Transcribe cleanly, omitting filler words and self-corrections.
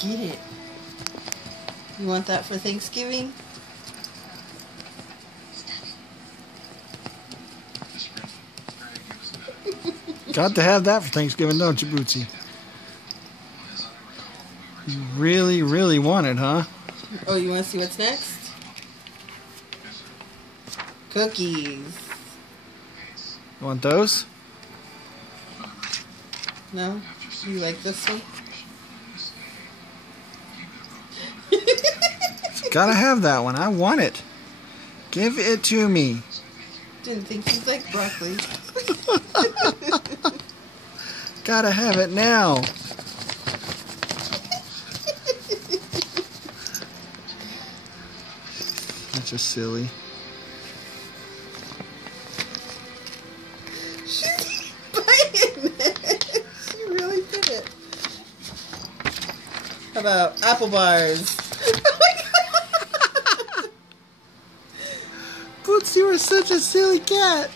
Get it. You want that for Thanksgiving? Got to have that for Thanksgiving, don't you, Bootsy? You really, really want it, huh? Oh, you want to see what's next? Cookies. You want those? No? You like this one? Gotta have that one. I want it. Give it to me. Didn't think you'd like broccoli. Gotta have it now. That's just silly. She's biting it. She really did it. How about apple bars? Boots, you are such a silly cat.